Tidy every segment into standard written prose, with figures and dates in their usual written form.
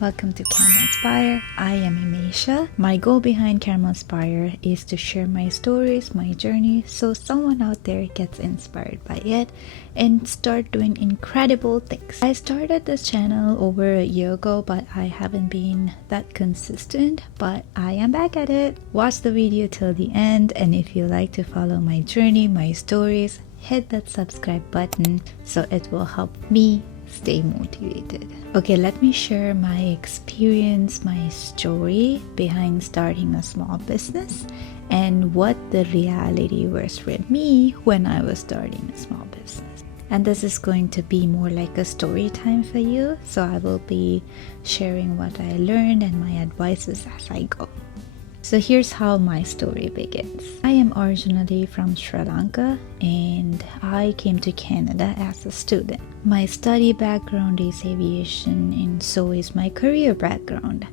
Welcome to Caramel Inspire. I am Imesha. My goal behind Caramel Inspire is to share my stories, my journey, so someone out there gets inspired by it and start doing incredible things. I started this channel over a year ago, but I haven't been that consistent, but I am back at it. Watch the video till the end, and if you like to follow my journey, my stories, hit that subscribe button so it will help me stay motivated. Okay, let me share my experience, my story behind starting a small business and what the reality was for me when I was starting a small business. And this is going to be more like a story time for you, so I will be sharing what I learned and my advices as I go. So here's how my story begins. I am originally from Sri Lanka and I came to Canada as a student. My study background is aviation and so is my career background.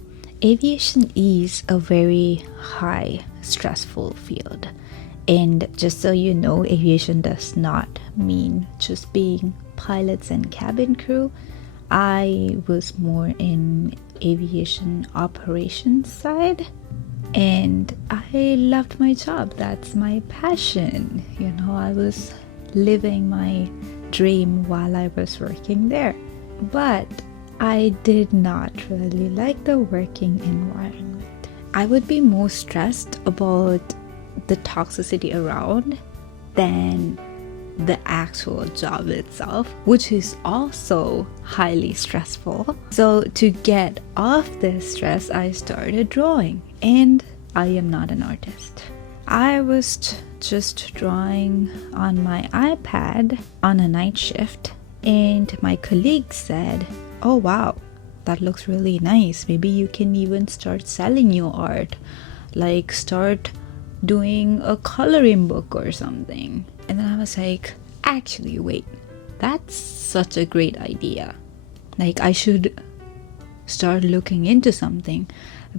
Aviation is a very high stressful field. And just so you know, aviation does not mean just being pilots and cabin crew. I was more in aviation operations side. And I loved my job. That's my passion. You know, I was living my dream while I was working there. But I did not really like the working environment. I would be more stressed about the toxicity around than the actual job itself, which is also highly stressful. So to get off this stress, I started drawing, and I am not an artist. I was just drawing on my iPad on a night shift, and my colleague said, "Oh wow, that looks really nice. Maybe you can even start selling your art, like start doing a coloring book or something." And then I was like, actually, wait, that's such a great idea. Like, I should start looking into something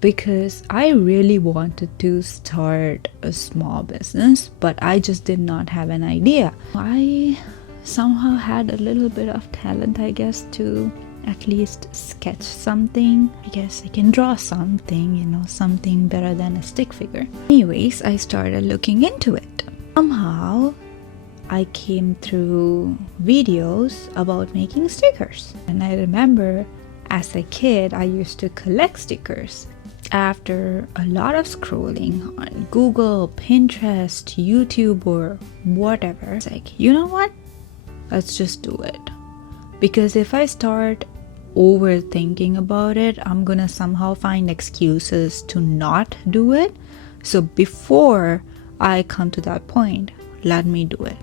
because I really wanted to start a small business, but I just did not have an idea. I somehow had a little bit of talent, I guess, to at least sketch something. I guess I can draw something, you know, something better than a stick figure. Anyways, I started looking into it. Somehow I came through videos about making stickers. And I remember as a kid, I used to collect stickers. After a lot of scrolling on Google, Pinterest, YouTube, or whatever, it's like, you know what? Let's just do it. Because if I start overthinking about it, I'm gonna somehow find excuses to not do it. So before I come to that point, let me do it.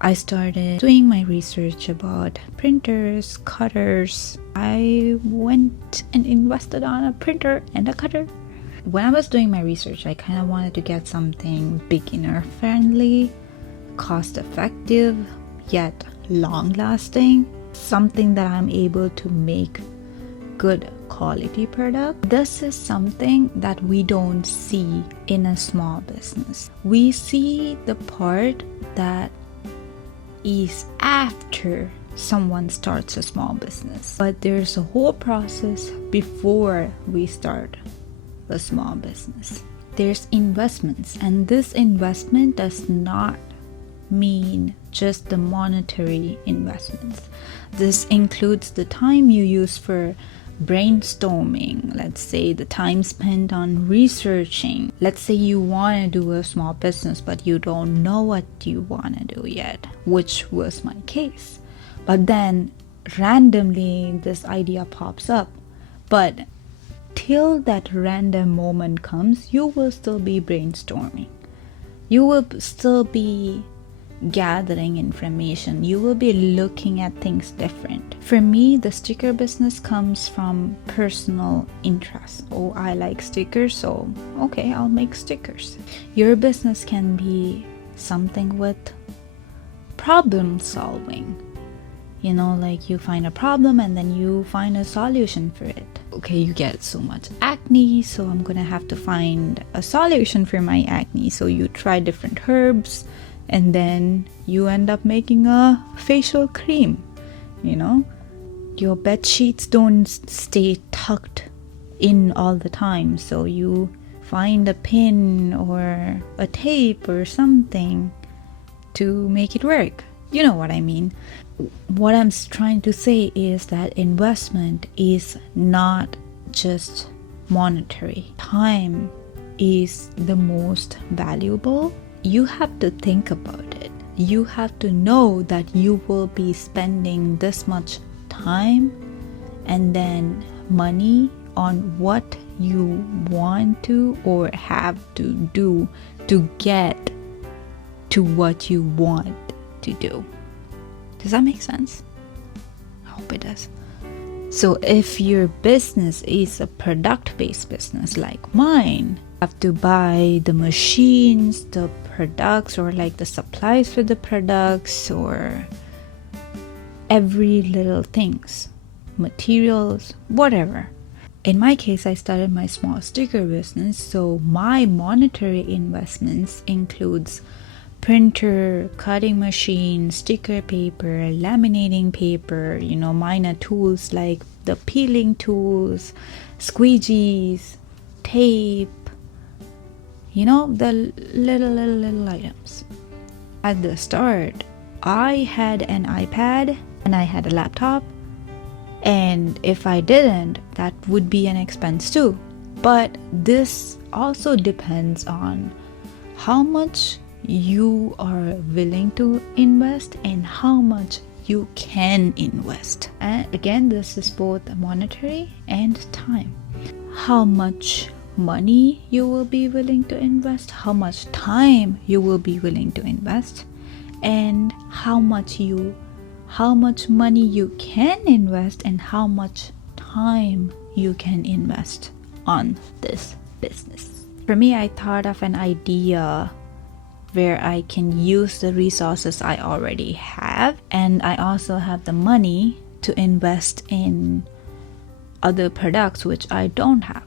I started doing my research about printers, cutters. I went and invested on a printer and a cutter. When I was doing my research, I kind of wanted to get something beginner friendly, cost effective, yet long lasting. Something that I'm able to make good quality product. This is something that we don't see in a small business. We see the part that is after someone starts a small business, but there's a whole process before we start a small business. There's investments, and this investment does not mean just the monetary investments. This includes the time you use for brainstorming, let's say the time spent on researching. Let's say you want to do a small business but you don't know what you want to do yet, which was my case. But then randomly this idea pops up, but till that random moment comes, you will still be brainstorming, you will still be gathering information, you will be looking at things different. For me, the sticker business comes from personal interest. Oh, I like stickers, so okay, I'll make stickers. Your business can be something with problem solving. You know, like you find a problem and then you find a solution for it. Okay, you get so much acne, so I'm gonna have to find a solution for my acne. So you try different herbs, and then you end up making a facial cream. You know, your bed sheets don't stay tucked in all the time, so you find a pin or a tape or something to make it work. You know what I mean. What I'm trying to say is that investment is not just monetary. Time is the most valuable. You have to think about it. You have to know that you will be spending this much time and then money on what you want to or have to do to get to what you want to do. Does that make sense? I hope it does. So if your business is a product-based business like mine, you have to buy the machines, the products, or like the supplies for the products, or every little things, materials, whatever. In my case, I started my small sticker business, so my monetary investments includes printer, cutting machine, sticker paper, laminating paper, minor tools like the peeling tools, squeegees, tape, the little items. At the start, I had an iPad and I had a laptop, and if I didn't, that would be an expense too. But this also depends on how much you are willing to invest and how much you can invest. And again, this is both monetary and time. How much money you will be willing to invest, how much time you will be willing to invest, and how much money you can invest and how much time you can invest on this business. For me, I thought of an idea where I can use the resources I already have, and I also have the money to invest in other products which I don't have.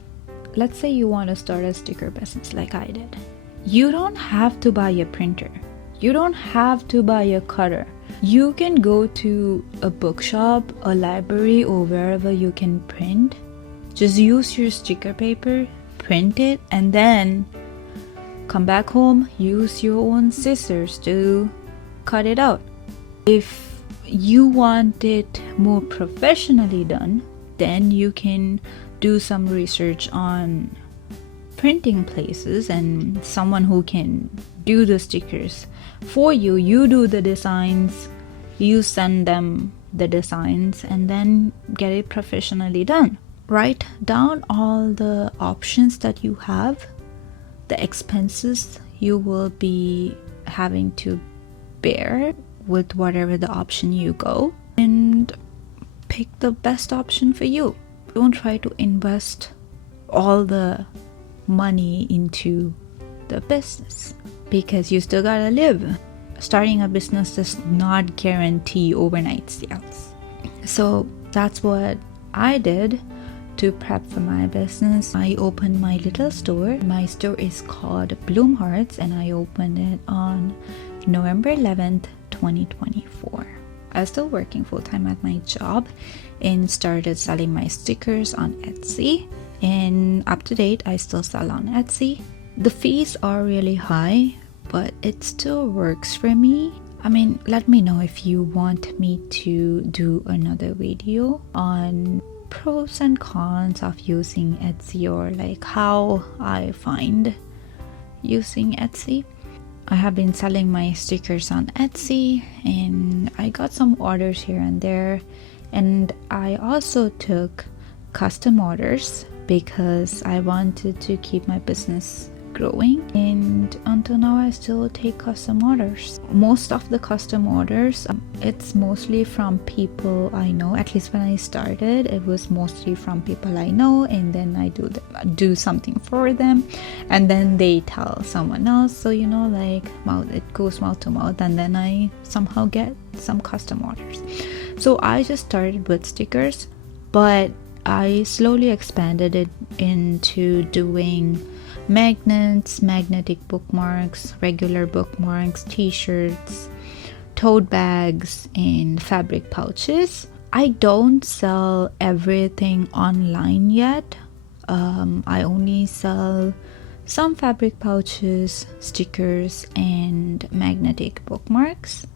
Let's say you want to start a sticker business like I did. You don't have to buy a printer. You don't have to buy a cutter. You can go to a bookshop, a library, or wherever you can print. Just use your sticker paper, print it, and then come back home, use your own scissors to cut it out. If you want it more professionally done, then you can do some research on printing places and someone who can do the stickers for you. You do the designs, you send them the designs, and then get it professionally done. Write down all the options that you have, the expenses you will be having to bear with whatever the option you go, and pick the best option for you. Don't try to invest all the money into the business because you still gotta live. Starting a business does not guarantee overnight sales. So that's what I did to prep for my business. I opened my little store. My store is called Bloom Hearts, and I opened it on November 11th, 2024. I was still working full-time at my job and started selling my stickers on Etsy. And up to date, I still sell on Etsy. The fees are really high, but it still works for me. I mean, let me know if you want me to do another video on pros and cons of using Etsy, or like how I find using Etsy. I have been selling my stickers on Etsy, and I got some orders here and there, and I also took custom orders because I wanted to keep my business growing, and until now I still take custom orders. Most of the custom orders, it's mostly from people I know. At least when I started, it was mostly from people I know, and then I do something for them, and then they tell someone else. So like it goes mouth to mouth, and then I somehow get some custom orders. So I just started with stickers, but I slowly expanded it into doing magnets, magnetic bookmarks, regular bookmarks, t-shirts, tote bags, and fabric pouches. I don't sell everything online yet. I only sell some fabric pouches, stickers, and magnetic bookmarks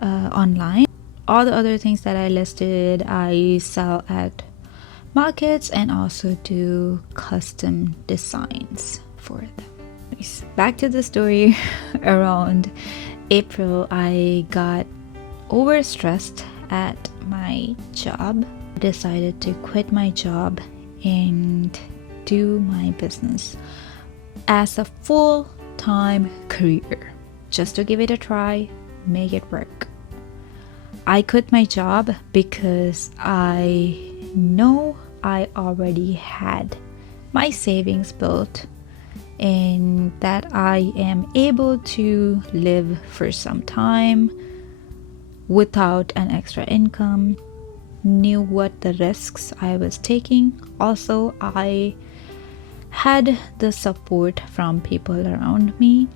online. All the other things that I listed, I sell at markets and also do custom designs for them. Back to the story. Around April, I got overstressed at my job. I decided to quit my job and do my business as a full-time career, just to give it a try, make it work. I quit my job because I know I already had my savings built and that I am able to live for some time without an extra income. Knew what the risks I was taking. Also, I had the support from people around me.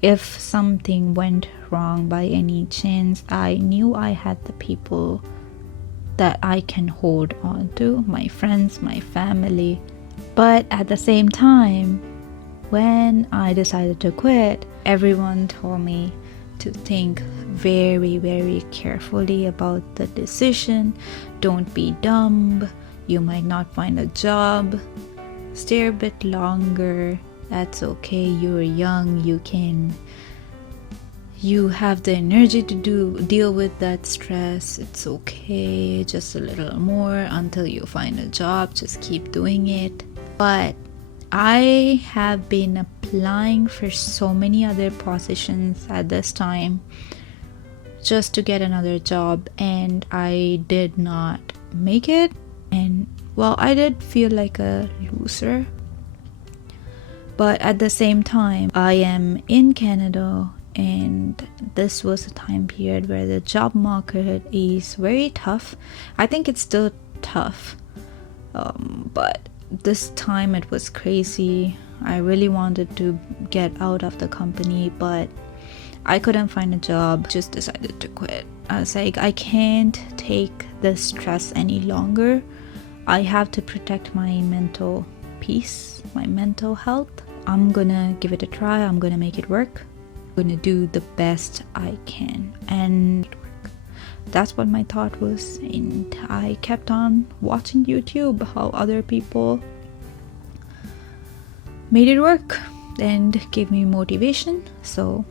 If something went wrong by any chance, I knew I had the people that I can hold on to, my friends, my family. But at the same time, when I decided to quit, everyone told me to think very, very carefully about the decision. Don't be dumb. You might not find a job. Stay a bit longer. That's okay. You're young. You have the energy to deal with that stress. It's okay. Just a little more until you find a job. Just keep doing it. But I have been applying for so many other positions at this time just to get another job, and I did not make it. And well, I did feel like a loser. But at the same time, I am in Canada, and this was a time period where the job market is very tough. I think it's still tough, but this time it was crazy. I really wanted to get out of the company, but I couldn't find a job. Just decided to quit. I was like, I can't take this stress any longer. I have to protect my mental peace, my mental health. I'm gonna give it a try. I'm gonna make it work. I'm gonna do the best I can and that's what my thought was. And I kept on watching YouTube, how other people made it work and gave me motivation, so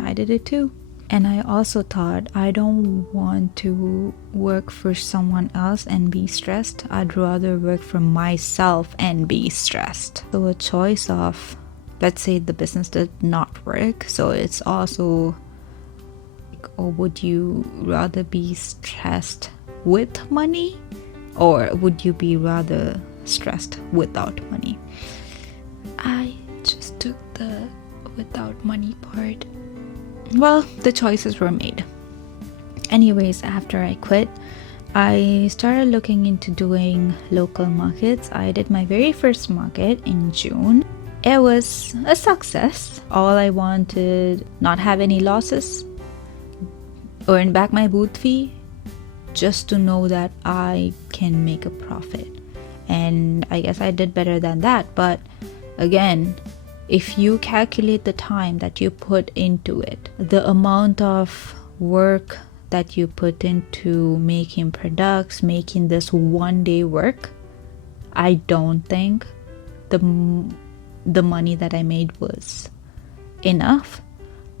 I did it too. And I also thought, I don't want to work for someone else and be stressed. I'd rather work for myself and be stressed. So a choice of, let's say the business did not work, so it's also, or would you rather be stressed with money, or would you be rather stressed without money? I just took the without money part. Well, the choices were made. Anyways, after I quit, I started looking into doing local markets. I did my very first market in June. It was a success. All I wanted, not have any losses, earn back my booth fee, just to know that I can make a profit. And I guess I did better than that. But again, if you calculate the time that you put into it, the amount of work that you put into making products, making this one day work, I don't think the money that I made was enough.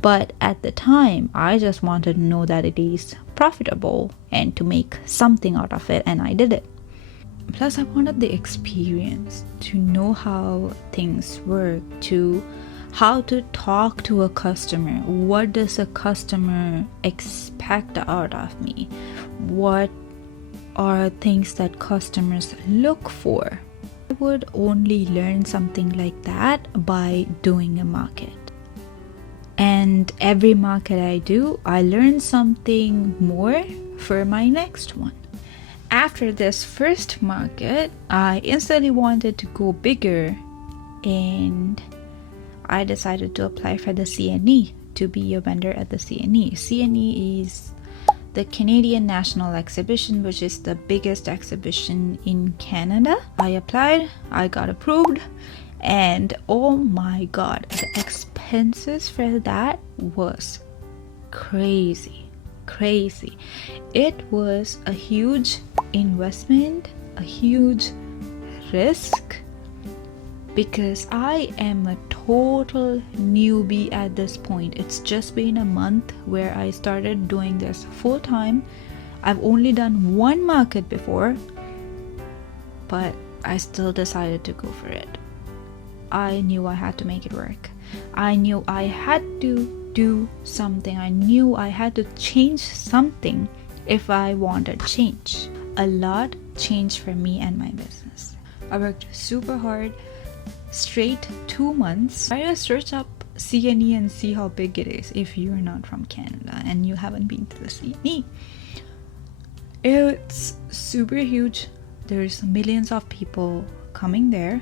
But at the time, I just wanted to know that it is profitable and to make something out of it, and I did it. Plus, I wanted the experience to know how things work, to how to talk to a customer. What does a customer expect out of me? What are things that customers look for? I would only learn something like that by doing a market. And every market I do, I learn something more for my next one. After this first market, I instantly wanted to go bigger, and I decided to apply for the CNE, to be a vendor at the CNE. CNE is the Canadian National Exhibition, which is the biggest exhibition in Canada. I applied, I got approved, and oh my god, the expenses for that was crazy. It was a huge investment, a huge risk, because I am a total newbie at this point. It's just been a month where I started doing this full time. I've only done one market before, but I still decided to go for it. I knew I had to make it work. I knew I had to do something. I knew I had to change something if I wanted change. A lot changed for me and my business. I worked super hard, straight 2 months. Try to search up CNE and see how big it is if you're not from Canada and you haven't been to the CNE. It's super huge. There's millions of people coming there.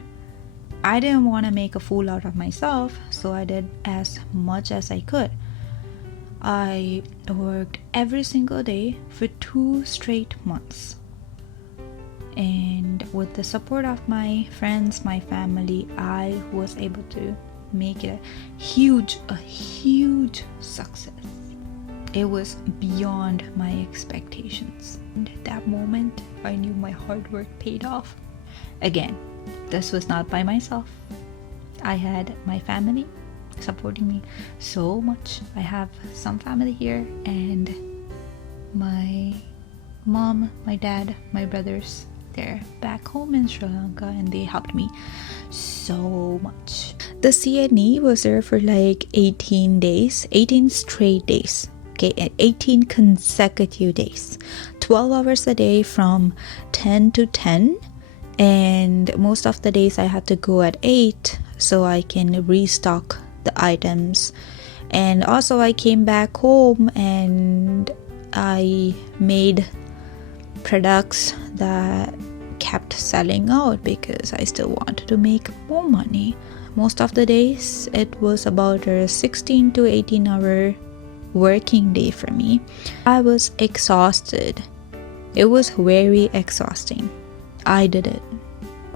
I didn't want to make a fool out of myself, so I did as much as I could. I worked every single day for 2 straight months. And with the support of my friends, my family, I was able to make it a huge success. It was beyond my expectations. And at that moment, I knew my hard work paid off. Again, this was not by myself. I had my family supporting me so much. I have some family here, and my mom, my dad, my brothers, they're back home in Sri Lanka, and they helped me so much. The CNE was there for like 18 days, 18 straight days. Okay, 18 consecutive days, 12 hours a day from 10 to 10. And most of the days I had to go at 8 so I can restock the items. And also I came back home and I made products that kept selling out because I still wanted to make more money. Most of the days it was about a 16 to 18 hour working day for me. I was exhausted. It was very exhausting. I did it.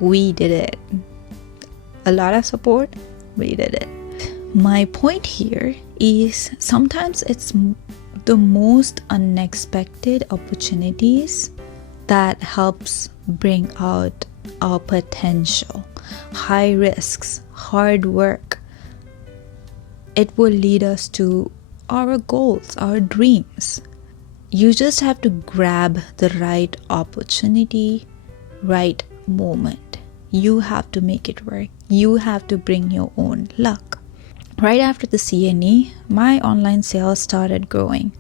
We did it. A lot of support. We did it. My point here is sometimes it's the most unexpected opportunities that helps bring out our potential. High risks, hard work. It will lead us to our goals, our dreams. You just have to grab the right opportunity, right moment. You have to make it work. You have to bring your own luck. Right after the CNE, my online sales started growing.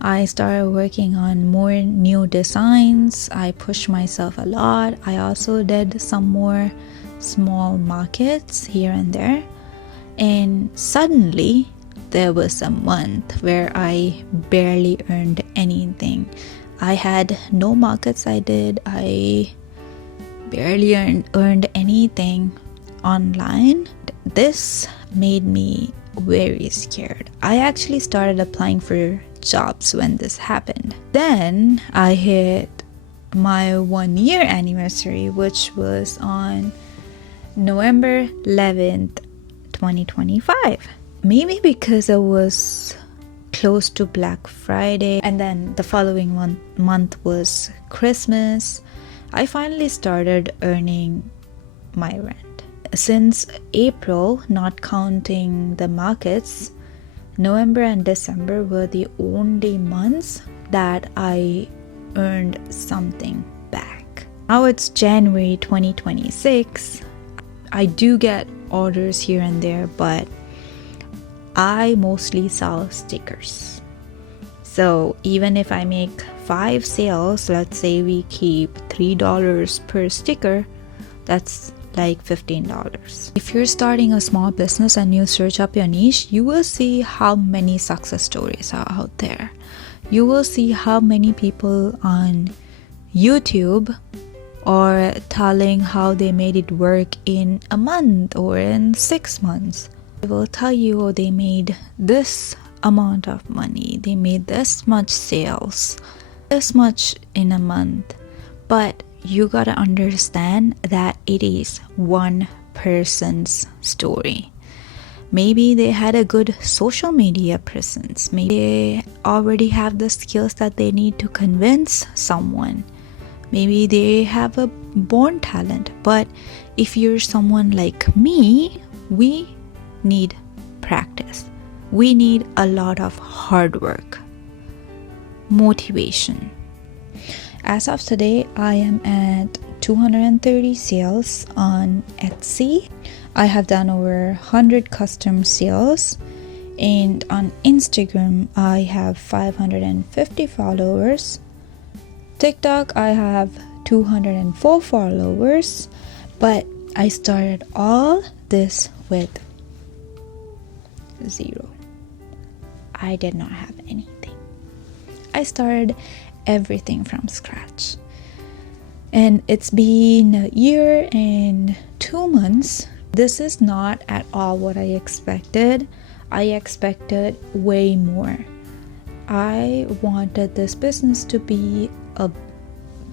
I started working on more new designs. I pushed myself a lot. I also did some more small markets here and there. And suddenly, there was a month where I barely earned anything. I had no markets I did. I barely earned anything online. This made me very scared. I actually started applying for jobs when this happened. Then I hit my 1-year anniversary, which was on November 11th, 2025. Maybe because it was close to Black Friday, and then the following month was Christmas, I finally started earning my rent. Since April, not counting the markets, November and December were the only months that I earned something back. Now it's January 2026. I do get orders here and there, but I mostly sell stickers. So even if I make 5 sales, let's say we keep $3 per sticker, that's like $15. If you're starting a small business and you search up your niche, you will see how many success stories are out there. You will see how many people on YouTube are telling how they made it work in a month or in 6 months. They will tell you, oh, they made this amount of money, they made this much sales, this much in a month. But you gotta understand that it is one person's story. Maybe they had a good social media presence. Maybe they already have the skills that they need to convince someone. Maybe they have a born talent. But if you're someone like me, we need practice. We need a lot of hard work, motivation. As of today, I am at 230 sales on Etsy. I have done over 100 custom sales, and on Instagram I have 550 followers. TikTok I have 204 followers, but I started all this with 0. I did not have anything. I started everything from scratch, and it's been a year and 2 months. This is not at all what I expected. I expected way more. I wanted this business to be a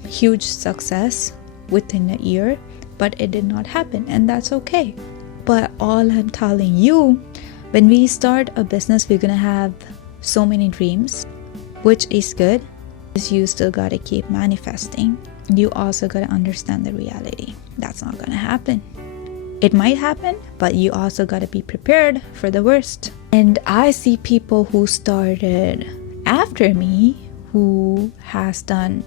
huge success within a year, but it did not happen, and that's okay. But all I'm telling you, when we start a business, we're gonna have so many dreams, which is good. You still gotta keep manifesting. You also gotta understand the reality. That's not gonna happen. It might happen, but you also gotta be prepared for the worst. And I see people who started after me who has done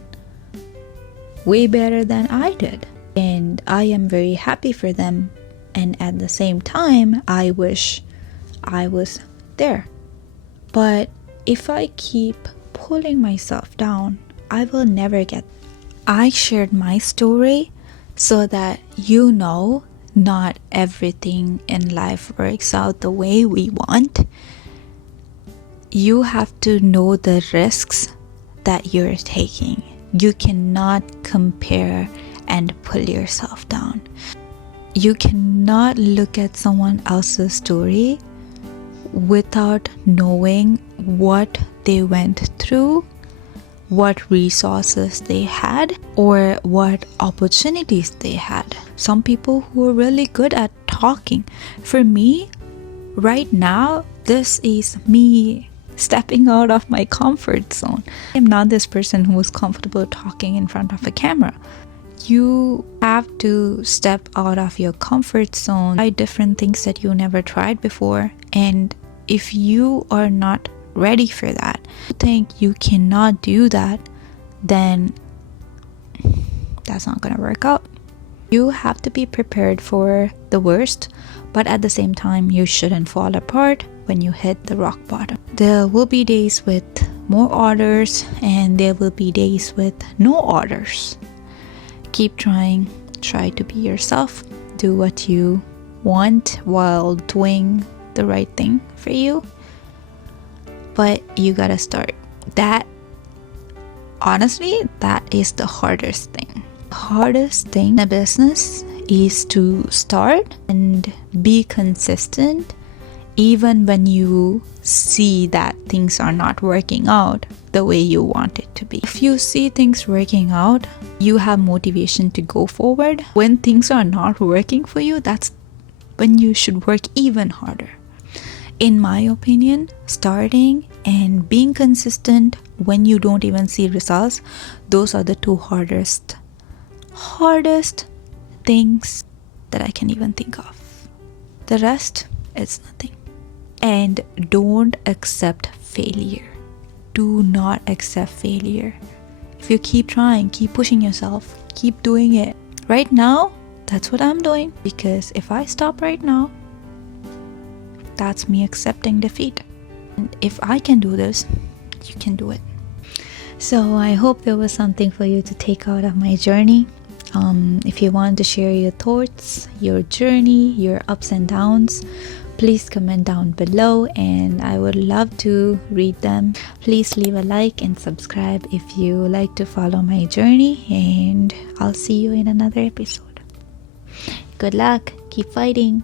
way better than I did, and I am very happy for them. And at the same time, I wish I was there. But if I keep pulling myself down, I will never get. I shared my story so that you know not everything in life works out the way we want. You have to know the risks that you're taking. You cannot compare and pull yourself down. You cannot look at someone else's story without knowing what they went through, what resources they had, or what opportunities they had. Some people who are really good at talking. For me, right now, this is me stepping out of my comfort zone. I'm not this person who is comfortable talking in front of a camera. You have to step out of your comfort zone, try different things that you never tried before. And if you are not ready for that, you think you cannot do that, then that's not gonna work out. You have to be prepared for the worst, but at the same time, you shouldn't fall apart when you hit the rock bottom. There will be days with more orders, and there will be days with no orders. Keep trying, try to be yourself, do what you want while doing the right thing for you. But you gotta start. That, honestly, that is the hardest thing. The hardest thing in a business is to start and be consistent even when you see that things are not working out the way you want it to be. If you see things working out, you have motivation to go forward. When things are not working for you, that's when you should work even harder. In my opinion, starting and being consistent when you don't even see results, those are the two hardest things that I can even think of. The rest is nothing. And don't accept failure. Do not accept failure. If you keep trying, keep pushing yourself, keep doing it. Right now, that's what I'm doing, because if I stop right now, that's me accepting defeat. And if I can do this, you can do it. So I hope there was something for you to take out of my journey. If you want to share your thoughts, your journey, your ups and downs, please comment down below, and I would love to read them. Please leave a like and subscribe if you like to follow my journey, and I'll see you in another episode. Good luck, keep fighting.